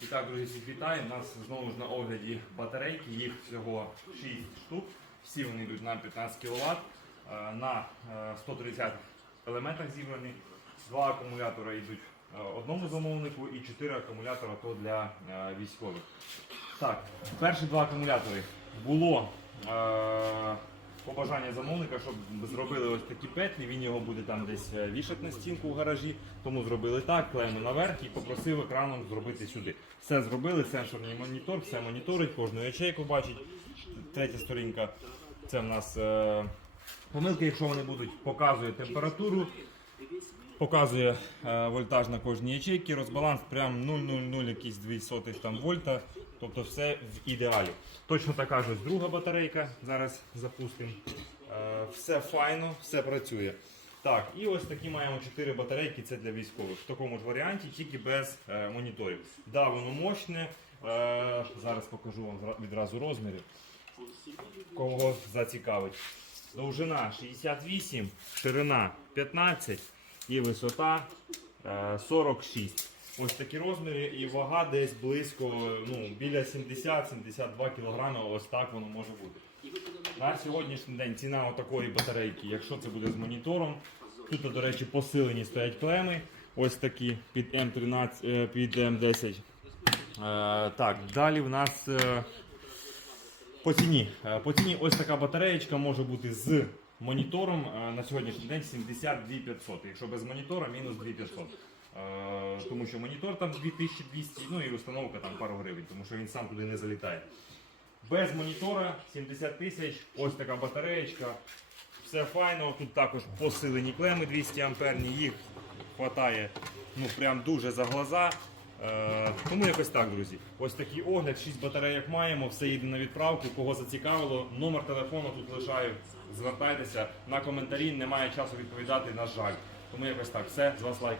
І так, друзі, всіх вітаю. У нас знову ж на огляді батарейки, їх всього 6 штук. Всі вони йдуть на 15 кВт, на е, 130 елементах зібрані. Два акумулятори йдуть е, одному замовнику і 4 акумулятора то для е, військових. Так, перші два акумулятори було побажання замовника, щоб зробили ось такі петлі. Він його буде там десь е, вішати на стінку в гаражі. Тому зробили так, клеїмо наверх і попросив екраном зробити сюди. Все зробили, сенсорний монітор, все моніторить, кожну ячейку бачить. Третя сторінка це в нас е, помилки, якщо вони будуть, показує температуру. Показує е, вольтаж на кожній ячейці, розбаланс прям 0,00 якісь 2 сотих там вольта. Тобто все в ідеалі. Точно така ж друга батарейка. Зараз запустимо. Е, все файно, все працює. Так, і ось такі маємо 4 батарейки, це для військових. В такому ж варіанті, тільки без е, моніторів. Да, воно мощне. Зараз покажу вам відразу розміри. Кого зацікавить. Довжина 68, ширина 15 і висота е, 46. Ось такі розміри і вага десь близько ну, біля 70-72 кг. Ось так воно може бути. На сьогоднішній день ціна отакої батарейки, якщо це буде з монітором. Тут, до речі, посилені стоять клеми. Ось такі під М13, е, під М10. Е, так, далі в нас. По ціні. Е, По ціні ось така батареєчка може бути з монітором е, на сьогоднішній день 72 500. Якщо без монітора, мінус 2 500. Е, Тому що монітор там 2200, ну і установка там пару гривень, тому що він сам туди не залітає. Без монітора 70 тисяч, ось така батареєчка. Все файно. Тут також посилені клеми 200 амперні, їх хватає ну прям дуже за глаза. Е, тому якось так, друзі. Ось такий огляд, 6 батарейок маємо, все їде на відправку. Кого зацікавило, номер телефону тут лишаю. Звертайтеся на коментарі, немає часу відповідати, на жаль. Тому якось так. Все, з вас лайк.